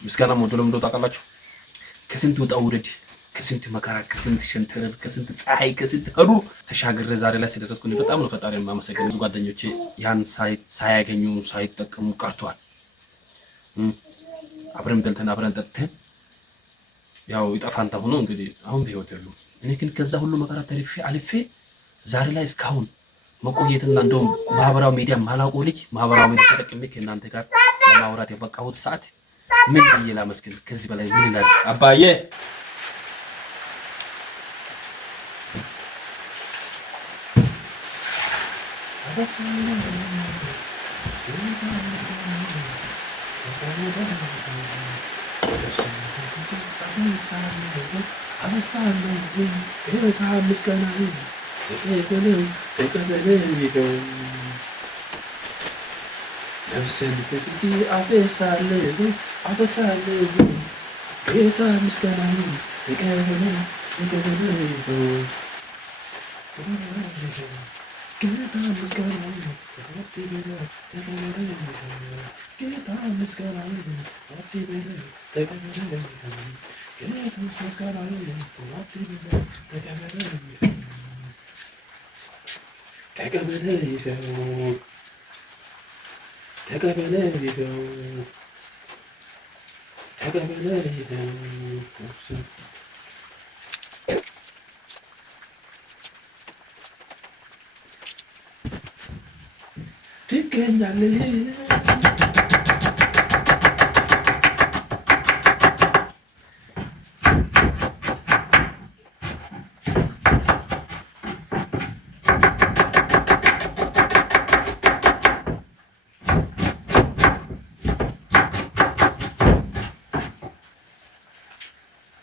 ምስጋና ሞዴሎም እንደው ታውቃላችሁ ከስንት ወጣ ውረድ ከስንት መከራ ከስንት ሸንተረር ከስንት ፀሐይ ከስንት ሩር ተሻግሬ ዛሬ ላይ ስለደረስኩኝ በጣም ነው ፈጣሪ የማመሰግነው። ብዙ ጓደኞቼ ያን ሳያገኙ ሳይጠቀሙ ቀርቷል። አብረን በልተን አብረን ጠጥተን ያው ይጠፋንታ ሆኖ እንግዲህ አሁን በህይወት ያሉ እኔ ግን ከዛ ሁሉ መከራ ተርፌ አልፌ ዛሬ ላይ እስካሁን መቆየትና እንደውም ማህበራዊ ሚዲያ ማላውቀው ልጅ ማህበራዊ ሚዲያ ተጠቅሜ ከእናንተ ጋር ለማውራት የበቃሁት ሰዓት ምን ብዬ ላመስግን? ከዚህ በላይ ምን ይላል? አባዬ ነፍሴን በፊቴ አፈሳለሁ ጌታ ምስጋና ተቀበለኝ ጌታ ምስጋና ጌታ ምስጋና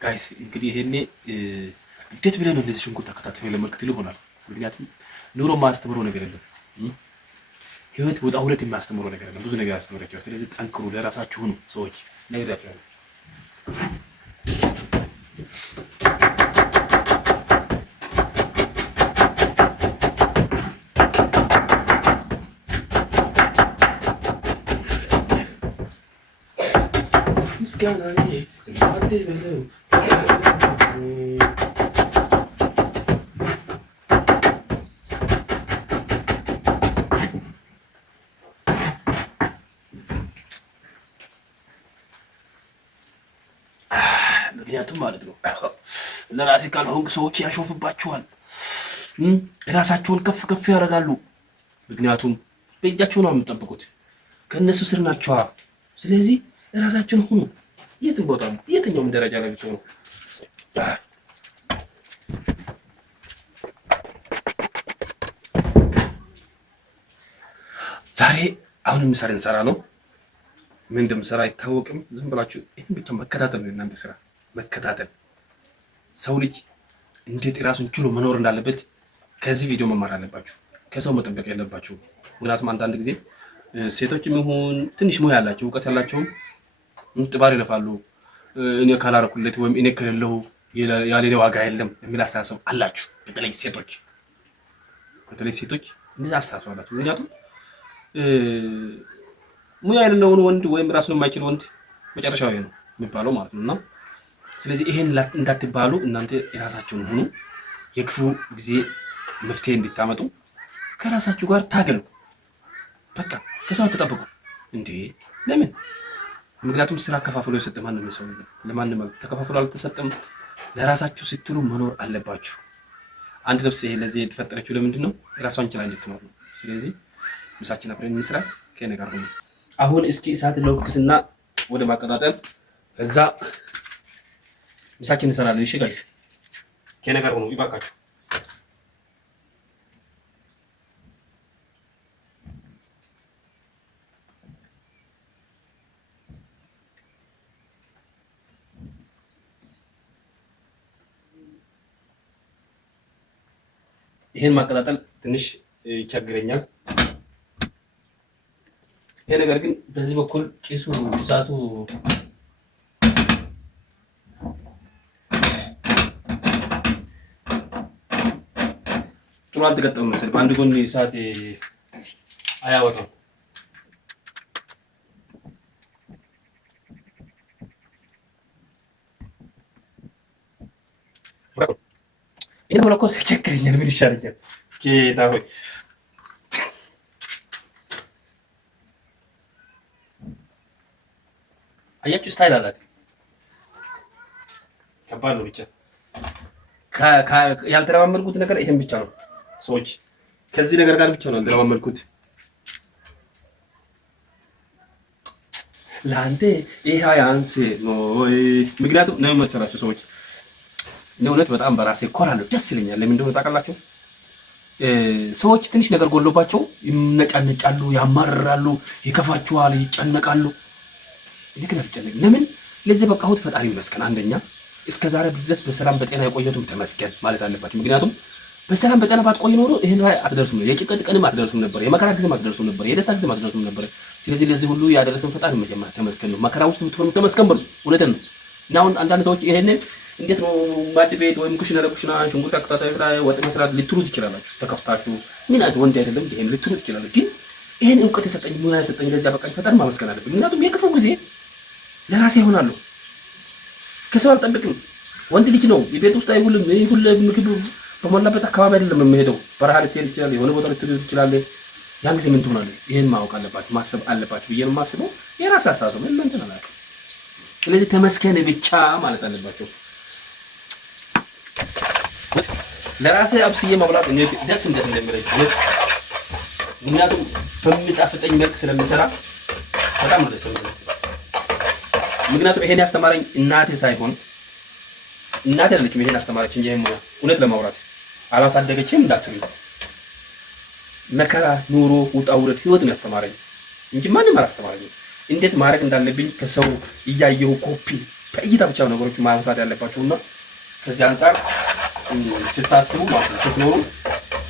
ጋይስ እንግዲህ ይሄኔ እንዴት ብለን ነው እንደዚህ ሽንኩርት ተከታትፈው ለመልክት ይሆናል። ምክንያቱም ኑሮ ማስተምረው ነገር የለም፣ ህይወት ወጣ ሁለት የሚያስተምረው ነገር የለም። ብዙ ነገር ያስተምራችኋል። ስለዚህ ጠንክሩ፣ ለራሳችሁ ሁኑ ሰዎች ነግራችኋለሁ። ምስጋናዬ ማዴ በለው ምክንያቱም ማለት ነው ለራሴ ካልሆንክ ሰዎች ያሾፉባችኋል፣ ራሳቸውን ከፍ ከፍ ያደርጋሉ። ምክንያቱም በእጃቸው ነው የምጠብቁት፣ ከእነሱ ስር ናቸዋ። ስለዚህ ራሳቸውን ሁኑ። የትም ቦታ የትኛውም ደረጃ ላይ ብትሆኑ ዛሬ አሁን ምሳሌ እንሰራ ነው። ምን እንደምሰራ አይታወቅም። ዝም ብላችሁ ይሄን ብቻ መከታተል ነው እናንተ ስራ፣ መከታተል። ሰው ልጅ እንዴት ራሱን ችሎ መኖር እንዳለበት ከዚህ ቪዲዮ መማር አለባችሁ። ከሰው መጠበቅ የለባችሁ። ምክንያቱም አንዳንድ ጊዜ ሴቶችም ይሁን ትንሽ ሙያ ያላቸው እውቀት ያላቸው ጥባር ይለፋሉ። እኔ ካላረኩለት ወይም እኔ ከሌለው ያለኔ ዋጋ የለም የሚል አስተሳሰብ አላችሁ። በተለይ ሴቶች እንደዛ አስተሳሰብ አላችሁ። ምክንያቱም ሙያ የሌለውን ወንድ ወይም ራሱን የማይችል ወንድ መጨረሻው ነው የሚባለው ማለት ነውና ስለዚህ ይሄን እንዳትባሉ እናንተ የራሳችሁን ሁኑ። የክፉ ጊዜ መፍትሄ እንድታመጡ ከራሳችሁ ጋር ታገሉ። በቃ ከሰው ተጠብቁ እንዴ! ለምን? ምክንያቱም ስራ ከፋፍሎ የሰጠ ማንም ሰው የለም። ለማንም ተከፋፍሎ አልተሰጠም። ለራሳችሁ ስትሉ መኖር አለባችሁ። አንድ ነፍስ ይሄ ለዚህ የተፈጠረችው ለምንድን ነው? ራሷን ችላ እንድትኖር ነው። ስለዚህ ምሳችን አብረን እንስራ። ከኔ ጋር ሆኖ አሁን እስኪ እሳት ለኩስና ወደ ማቀጣጠል እዛ ምሳችን እንሰራለን። እሺ ጋይስ ከኔ ጋር ሆኖ ይባካችሁ። ይሄን ማቀጣጠል ትንሽ ይቸግረኛል። ይሄ ነገር ግን በዚህ በኩል ጭሱ እሳቱ ጥሩ አልተገጠመም መሰለኝ። በአንድ ጎን እሳት አያወጣም። ይሄን መለኮስ ይቸግረኛል። ምን ይሻለኛል? ጌታ ሆይ አያችሁ፣ ስታይል አላት። ከባድ ነው። ብቻ ያልተለማመድኩት ነገር ይሄን ብቻ ነው። ሰዎች ከዚህ ነገር ጋር ብቻ ነው ያልተለማመድኩት። ለአንተ ይሄ ያንስ ወይ ምክንያቱም ነው መሰላችሁ ሰዎች ነው እውነት በጣም በራሴ ኮራለሁ፣ ደስ ይለኛል። ለምን እንደሆነ ታውቃላችሁ? ሰዎች ትንሽ ነገር ጎሎባቸው ይነጫነጫሉ፣ ያማርራሉ፣ ይከፋቸዋል፣ ይጨነቃሉ። እኔ ግን አልጨነቅም። ለምን ለዚህ በቃሁት ፈጣሪ ይመስገን። አንደኛ እስከ ዛሬ ድረስ በሰላም በጤና የቆየቱም ተመስገን ማለት አለባችሁ። ምክንያቱም በሰላም በጤና ባትቆይ ኖሮ ይሄን ላይ አትደርሱም ነበር። የጭንቀት ቀንም አትደርሱም ነበር። የመከራ ጊዜም አትደርሱም ነበር። የደስታ ጊዜም አትደርሱም ነበር። ስለዚህ ለዚህ ሁሉ ያደረሰን ፈጣሪ መጀመሪያ ተመስገን ነው። መከራ ውስጥ የምትሆኑ ተመስገን በሉ። እውነትን ነው። እና አሁን አንዳንድ ሰዎች ይሄንን እንዴት ነው ማድ ቤት ወይም ኩሽና ለኩሽና ሽንኩርት አከታታይ ላይ ወጥ መስራት ልትሉት ይችላላችሁ። ተከፍታችሁ ምን አይነት ወንድ አይደለም ይሄን ልትሉት ይችላላችሁ። ግን ይሄን እውቀት የሰጠኝ ሙያ የሰጠኝ ለዚያ በቃኝ ፈጣሪ ማመስገን አለብኝ። ምክንያቱም የክፉ ጊዜ ለራሴ ይሆናለሁ። ከሰው አልጠብቅም። ወንድ ልጅ ነው የቤት ውስጥ አይውልም። ይሁን ምግብ በሞላበት አካባቢ አይደለም የምሄደው። በረሃ ልትሄድ ይችላል፣ የሆነ ቦታ ልትሄድ ይችላል። ያን ጊዜ ምን ትሆናለህ? ይሄን ማወቅ አለባችሁ፣ ማሰብ አለባችሁ ብዬ ነው የማስበው። የራስ አሳሰብ ምን እንትን አላውቅም። ስለዚህ ተመስገን ብቻ ማለት አለባችሁ። ለራሴ አብስዬ መብላት እኔ ደስ እንደሚለኝ ምክንያቱም በሚጣፍጠኝ መልክ ስለምሰራ በጣም ደስ የሚለኝ። ምክንያቱም ይሄን ያስተማረኝ እናቴ ሳይሆን እናቴ አይደለችም ይሄን አስተማረች እንጂ ይሄን እውነት ለማውራት አላሳደገችም እንዳትሉኝ። መከራ ኑሮ ውጣ ውረድ ህይወት ነው ያስተማረኝ እንጂ ማንም አላስተማረኝም። እንዴት ማድረግ እንዳለብኝ ከሰው እያየሁ ኮፒ በእይታ ብቻ ነገሮች ማንሳት ያለባቸውና ከዚህ አንፃር ስታስቡ ማለት ነው ስትኖሩ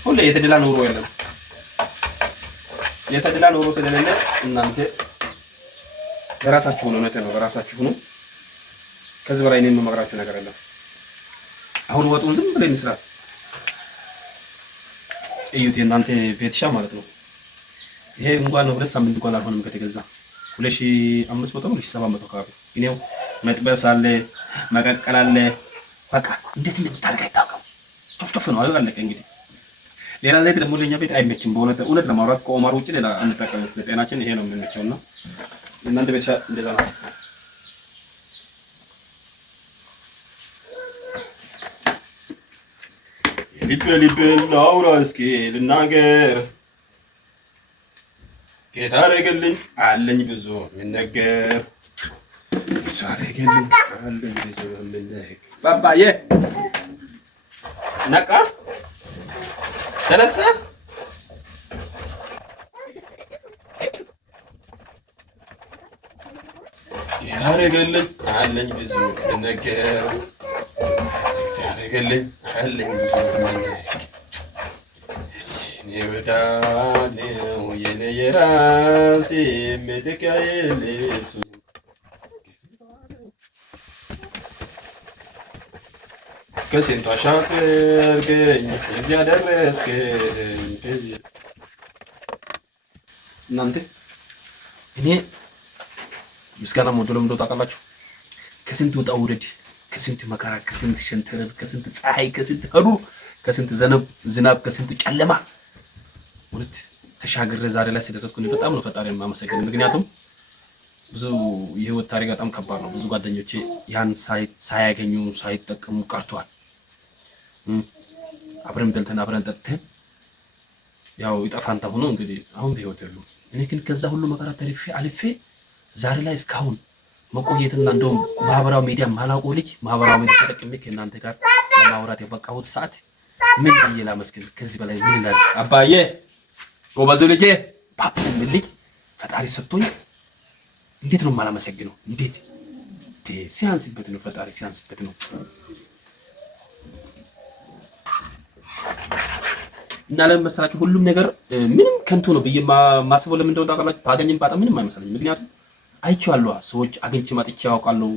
ሁሌ የተደላ ኑሮ የለም። የተደላ ኑሮ ስለሌለ እናንተ በራሳችሁ ነው ነው በራሳችሁ ነው። ከዚህ በላይ እኔም የምመክራችሁ ነገር የለም። አሁን ወጡን ዝም ብለን እንስራ። እዩት የእናንተ ቤትሻ ማለት ነው። ይሄ እንኳን ነው 2 ሳምንት እንኳን አልሆነም ከተገዛ 2500 ነው 2700 አካባቢ። ይሄው መጥበስ አለ፣ መቀቀል አለ። በቃ እንዴት እንደምታደርግ አይታወቅም። ጮፍጮፍ ነው አይደል? አለቀ እንግዲህ። ሌላ ዘይት ደግሞ ለኛ ቤት አይመችም። በእውነት ለማውራት ከኦማር ውጪ ሌላ አንጠቀምም። ለጤናችን ይሄ ነው የሚመቸውና እናንተ ቤትሻ እንደዛ ነው። ልብ ላውራ እስኪ ልናገር ጌታ አደረገልኝ አለኝ ብዙ የሚነገር እሱ አደረገልኝ አለኝ ብዙ የሚነገር። ባባዬ ነቃ ተነሳ። ጌታ አደረገልኝ አለኝ ብዙ የሚነገር ሲያደርግልኝ አለኝ ብዙ የሚነገር የኔ ወዳኔው የኔ የራሴ መደቂያዬ እሱ ከስንቱ አሻገርከኝ እዚያ ደረስከኝ። እናንተ እኔ ምስጋና ሞዶ ለምዶ ታውቃላችሁ? ከስንት ውጣ ውረድ፣ ከስንት መከራ፣ ከስንት ሸንተረር፣ ከስንት ፀሐይ፣ ከስንት ሀሩር፣ ከስንት ዝናብ፣ ከስንት ጨለማ ወለት ተሻግሬ ዛሬ ላይ ስለደረስኩ በጣም ነው ፈጣሪን የማመሰግነው። ምክንያቱም ብዙ የህይወት ታሪክ በጣም ከባድ ነው። ብዙ ጓደኞቼ ያን ሳያገኙ ሳይጠቀሙ ቀርቷል። አብረን በልተን አብረን ጠጥተን ያው ይጠፋንታ ሆኖ እንግዲህ አሁን በህይወት የሉም። እኔ ግን ከዛ ሁሉ መከራ ተርፌ አልፌ ዛሬ ላይ እስካሁን መቆየትና እንደውም ማህበራዊ ሚዲያ ማላውቀው ልጅ ማህበራዊ ሚዲያ ተጠቅሜ ከእናንተ ጋር ለማውራት የበቃሁት ሰዓት ምን ብዬ ላመስግን? ከዚህ በላይ ምን ይላል? አባዬ ጎበዙ ልጄ ፓፓ ልጅ ፈጣሪ ሰጥቶኝ እንዴት ነው የማላመሰግነው? እንዴት ሲያንስበት ነው ፈጣሪ ሲያንስበት ነው። እና ለምን መሰላችሁ ሁሉም ነገር ምንም ከንቱ ነው ብዬ ማስበው ለምን እንደሆነ ታውቃላችሁ? ባገኝም ባጣ ምንም አይመስለኝም። ምክንያቱም አይቼዋለሁ። ሰዎች አግኝቼ ማጥቼ ያውቃለሁ፣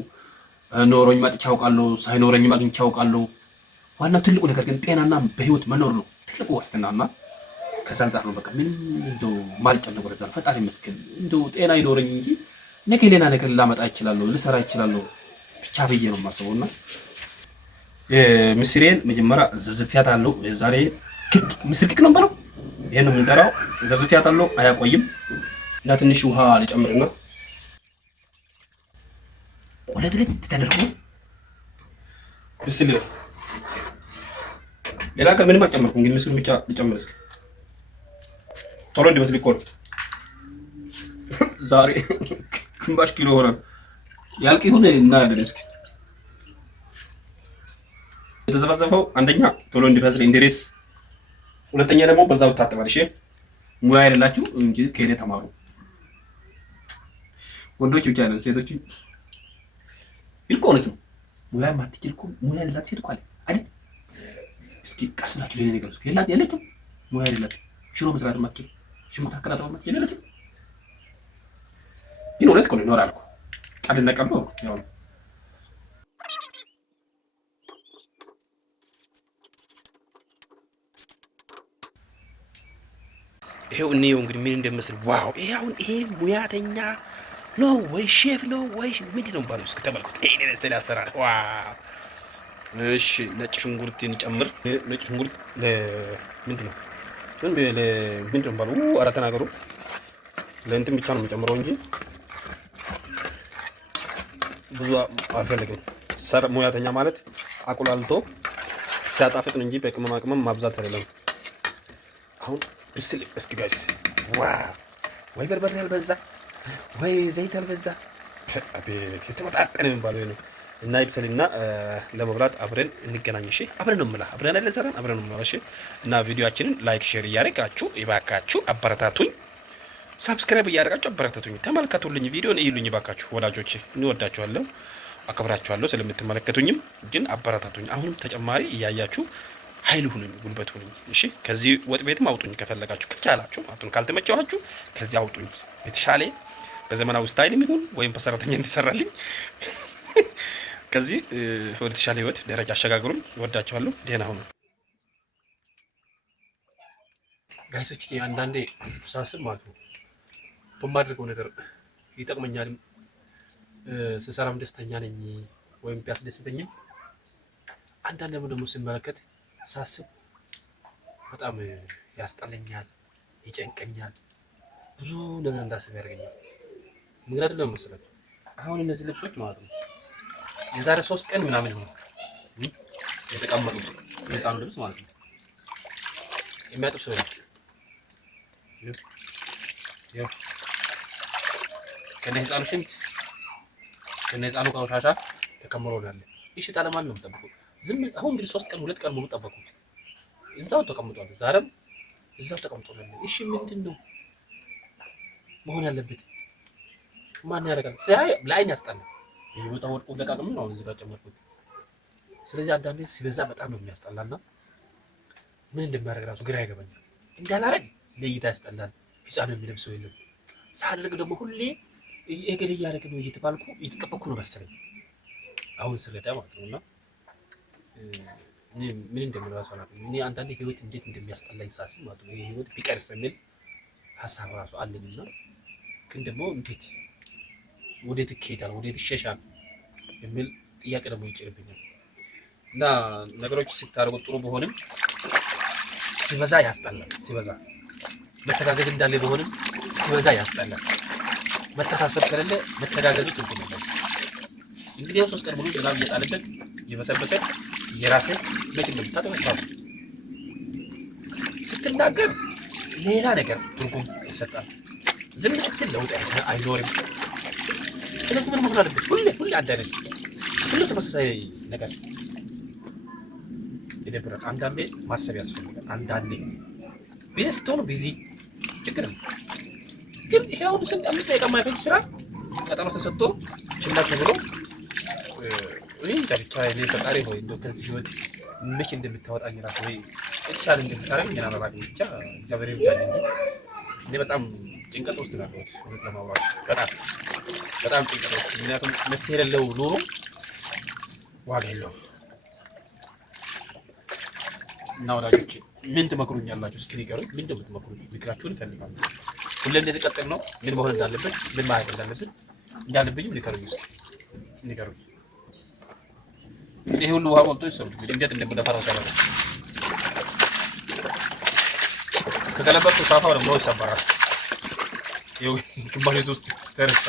ኖሮኝ ማጥቼ ያውቃለሁ፣ ሳይኖረኝም አግኝቼ ያውቃለሁ። ዋናው ትልቁ ነገር ግን ጤናና በህይወት መኖር ነው ትልቁ ዋስትናና ከዛ አንፃር ነው በቃ ምንም እንደው ማልጨነቅ ወደዛ ፈጣሪ ይመስገን እንደው ጤና ይኖረኝ እንጂ ነገ ሌላ ነገር ላመጣ እችላለሁ፣ ልሰራ እችላለሁ ብቻ ብዬ ነው የማስበውና ምስሬን መጀመሪያ ዘፍዝፌያታለሁ። ዛሬ ምስር ክክ ነው የምበለው። ይሄን ነው የምንሰራው። ዘፍዝፌያታለሁ፣ አያቆይም እና ትንሽ ውሃ ልጨምርና ቆለጥልጥ ተደርጎ ብስል ሌላ ቀን ምንም አልጨመርኩም፣ ግን ምስሩን ብቻ ልጨምር እስኪ ቶሎ እንዲበስል እኮ ነው። ዛሬ ግማሽ ኪሎ ሆኗል። ያልቅ ይሁን እናያለን እስኪ። የተዘፈዘፈው አንደኛ ቶሎ እንዲበስል እንዲሬስ፣ ሁለተኛ ደግሞ በዛው ታጠባል። እሺ ሙያ የሌላችሁ እንጂ ከኔ ተማሩ። ወንዶች ብቻ አይደለም ሴቶች ይልቆ ነው ሙያ ማትችል እኮ ሙያ የሌላት ሴት እኮ አለ አይደል? እስኪ ቀስ ብላችሁ ለኔ ነገር እስኪ የላት የለችም ሙያ የሌላት ሽሮ መስራት ማትችል ሽምታ አከራጣው ማትችል የለችም። ግን እውነት እኮ ነው ይኖራል እኮ ቃልና ቃል ነው ያው ይሄው እኔው እንግዲህ ምን እንደምመስል ዋው! ይሄ አሁን ይሄ ሙያተኛ ነው ወይ ሼፍ ነው ወይ ምንድን ነው ባለው? እስኪ ተመልከቱ። ይሄ ነው መሰለ አሰራር ዋው! እሺ ነጭ ሽንኩርት እንጨምር። ነጭ ሽንኩርት ለምንድን ነው ምንድን ነው ባለው? ኧረ ተናገሩ። ለእንትን ብቻ ነው የሚጨምረው እንጂ ብዙ አልፈልግም። ሙያተኛ ማለት አቁላልቶ ሲያጣፍጥ ነው እንጂ በቅመማ ቅመም ማብዛት አይደለም። አሁን ብስል እስኪ ጋይስ ዋው! ወይ በርበሬ አልበዛ ወይ ዘይት አልበዛ፣ አቤት የተመጣጠነ የሚባለው ነው። እና ይብሰልና ለመብላት አብረን እንገናኝ። እሺ አብረን ነው የምላ አብረን አይደል ሰራን አብረን ነው የምላ። እሺ እና ቪዲዮአችንን ላይክ ሼር እያደረጋችሁ ይባካችሁ አበረታቱኝ። ሰብስክራይብ እያደረጋችሁ አበረታቱኝ። ተመልከቱልኝ፣ ቪዲዮን እዩልኝ ባካችሁ ወዳጆቼ። እንወዳችኋለሁ፣ አከብራችኋለሁ። ስለምትመለከቱኝም ግን አበረታቱኝ። አሁንም ተጨማሪ እያያችሁ ኃይል ሁኑኝ፣ ጉልበት ሁኑኝ። እሺ ከዚህ ወጥ ቤትም አውጡኝ ከፈለጋችሁ ከቻላችሁ ማለት ነው። ካልተመቸዋችሁ ከዚህ አውጡኝ። የተሻለ በዘመናዊ ስታይል ይሁን ወይም በሰራተኛ እንዲሰራልኝ ከዚህ ወደ ተሻለ ህይወት ደረጃ አሸጋግሩኝ። እወዳችኋለሁ። ደህና ሁኑ ጋይሶች። አንዳንዴ ሳስብ ማለት ነው በማድረገው ነገር ይጠቅመኛልም ስሰራም ደስተኛ ነኝ ወይም ቢያስደስተኝም አንዳንድ ደግሞ ስመለከት ሳስብ በጣም ያስጠለኛል፣ ይጨንቀኛል፣ ብዙ ነገር እንዳስብ ያደርገኛል። ምክንያቱም ለምን መሰላችሁ? አሁን እነዚህ ልብሶች ማለት ነው የዛሬ 3 ቀን ምናምን ነው የተቀመጡት። የህፃኑ ልብስ ማለት ነው የሚያጥብ ሰው ነው ይኸው ከነ ህፃኑ ሽንት ከነ ህፃኑ ቆሻሻ ተከምሮ ነው ያለ። እሺ ታለማን ነው የምጠብቀው? ዝም አሁን እንግዲህ 3 ቀን 2 ቀን ሙሉ ጠበቁት። እዛው ተቀምጧል፣ ዛሬም እዛው ተቀምጧል። እሺ ምንድን ነው መሆን ያለበት? ማን ያደርጋል? ሲያይ ለአይን ያስጠላል። ይወጣ ወርቁ ለቃቅም ነው እዚህ ጋር ጨመርኩት። ስለዚህ አንዳንዴ ሲበዛ በጣም ነው የሚያስጠላና ምን እንደማደርግ ራሱ ግራ ይገባኛል። እንዳላረግ ለእይታ ያስጠላል። ህፃኑ የሚለብሰው የለም። ሳደርግ ደግሞ ሁሌ እገሌ እያደረገ ነው እየተባልኩ እየተጠበቅኩ ነው መሰለኝ አሁን ስረዳ ማለት ነውና ምን እንደምለው ራሱ አላውቅም። እኔ አንዳንዴ ህይወት እንዴት እንደሚያስጠላኝ ሳስብ ማለት ነው። ይሄ ህይወት ቢቀርስ የሚል ሀሳብ ራሱ አለኝና ግን ደግሞ እንዴት ወዴት ይሄዳል ወዴት ይሸሻል የሚል ጥያቄ ደግሞ ይጭርብኛል። እና ነገሮች ሲታረቁ ጥሩ ቢሆንም ሲበዛ ያስጠላል። ሲበዛ መተጋገዝ እንዳለ ቢሆንም ሲበዛ ያስጠላል። መተሳሰብ ከሌለ መተጋገዙ ትርጉም የለውም። እንግዲህ ያው 3 ቀን ሙሉ ዝናብ እየጣለበት እየበሰበሰ የራስህ መች እንደምታጠመጣው ስትናገር ሌላ ነገር ትርጉም ይሰጣል። ዝም ስትል ለውጥ አይኖርም። ስለዚህ ምን መሆን አለበት? ሁሌ አንድ አይነት ሁሌ ተመሳሳይ ነገር ይደብራል። አንዳንዴ ማሰብ ያስፈልጋል። አንዳንዴ ቢዚ ስትሆኑ ቢዚ ችግር ነው። ግን ይሄ አሁን ስንት 5 ደቂቃ የማይፈጅ ስራ ቀጠሮ ተሰጥቶ ችላቸው ብሎ እኔ ብቻ እኔ ፈጣሪ ሆይ እንደው ከዚህ ህይወት መቼ እንደምታወጣኝ ራሱ ወይ የተሻለ እንደምታረግ ገና መባል ብቻ እግዚአብሔር ይርዳኝ እንጂ እኔ በጣም ጭንቀት ውስጥ ነው ያለሁት። እውነት ለማውራት በጣም ጭንቀት ውስጥ። ምክንያቱም መፍትሄ የሌለው ኑሮ ዋጋ የለውም። እና ወዳጆቼ ምን ትመክሩኛላችሁ? እስኪ ንገሩኝ። ምን እንደምትመክሩኝ ምክራችሁን እፈልጋለሁ። ሁሌ እንደዚህ ቀጥል ነው? ምን መሆን እንዳለበት ምን ማድረግ እንዳለብኝም ንገሩኝ። እስኪ ንገሩኝ። እኔ ይሄ ሁሉ ውሃ ሞልቶ ይሰሩ እንዴት እንደምደፈራው ታላቅ ከገለበጡ ሳፋው ደግሞ ይሰበራል። ይኸው ግማሽ ውስጥ ተረሳ።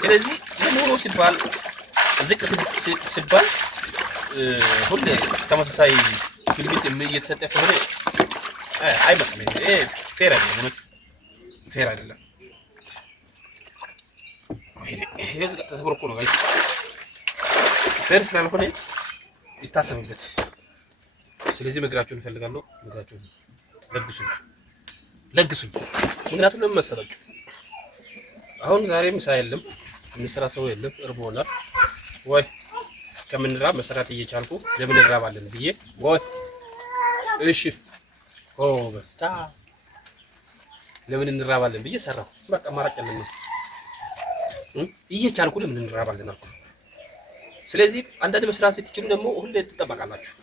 ስለዚህ ለኑሮ ሲባል ዝቅ ሲባል ሁሌ ተመሳሳይ ግልቢት እየተሰጠ ከሆነ አይመጣም። ይሄ ፌር አይደለም፣ ፌር አይደለም። ይሄ ዝቅ ተሰብሮ እኮ ነው ጋይስ፣ ፌር ስላልሆነ ይታሰብበት። ስለዚህ ምክራችሁን እፈልጋለሁ። ምክራችሁን ለግሱኝ። ምክንያቱም ለምን መሰላችሁ? አሁን ዛሬ ምሳ የለም፣ የሚሰራ ሰው የለም፣ እርቦናል። ወይ ከምንራብ መስራት እየቻልኩ ለምን እንራባለን ብዬ ወይ እሺ በፍታ ለምን እንራባለን ብዬ ሰራሁ። በቃ ማራጭ የለም እየቻልኩ ለምን እንራባለን አልኩ። ስለዚህ አንዳንድ መስራት ስትችሉ ደግሞ ሁሌ ትጠበቃላችሁ።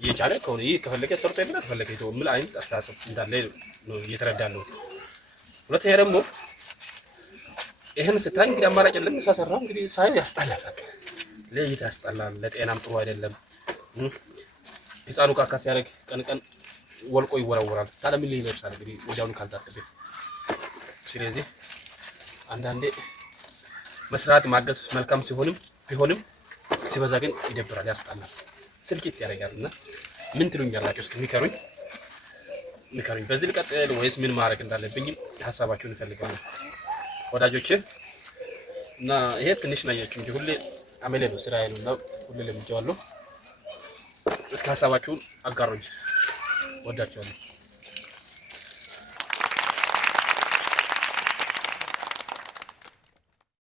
እየቻለ ከሆነ ይህ ከፈለገ ሰርቶ ይብላ ከፈለገ ይተው ምን አይነት አስተሳሰብ እንዳለ ነው እየተረዳለሁ። ሁለተኛ ደግሞ ይሄን ስታይ እንግዲህ አማራጭ የለም። ሳሰራ እንግዲህ ሳይ ያስጠላል፣ ለይታ ያስጠላል። ለጤናም ጥሩ አይደለም። ህፃኑ ካካ ሲያደርግ ቀን ቀን ወልቆ ይወረወራል። ታዲያ ምን ይለብሳል እንግዲህ ወዲያውኑ ካልታጠበ። ስለዚህ አንዳንዴ መስራት ማገዝ መልካም ቢሆንም ሲበዛ ግን ይደብራል፣ ያስጠላል፣ ስልችት ያደርጋልና ምን ትሉኛላችሁ? እስኪ ንገሩኝ። በዚህ ልቀጥል ወይስ ምን ማድረግ እንዳለብኝ ሀሳባችሁን እፈልጋለሁ ወዳጆቼ። እና ይሄ ትንሽ ነው ያያችሁ እንጂ ሁሌ አመሌ ነው፣ ስራዬ ነው እና ሁሌ ለምጄዋለሁ። እስኪ ሀሳባችሁን አጋሩኝ። ወዳችኋለሁ።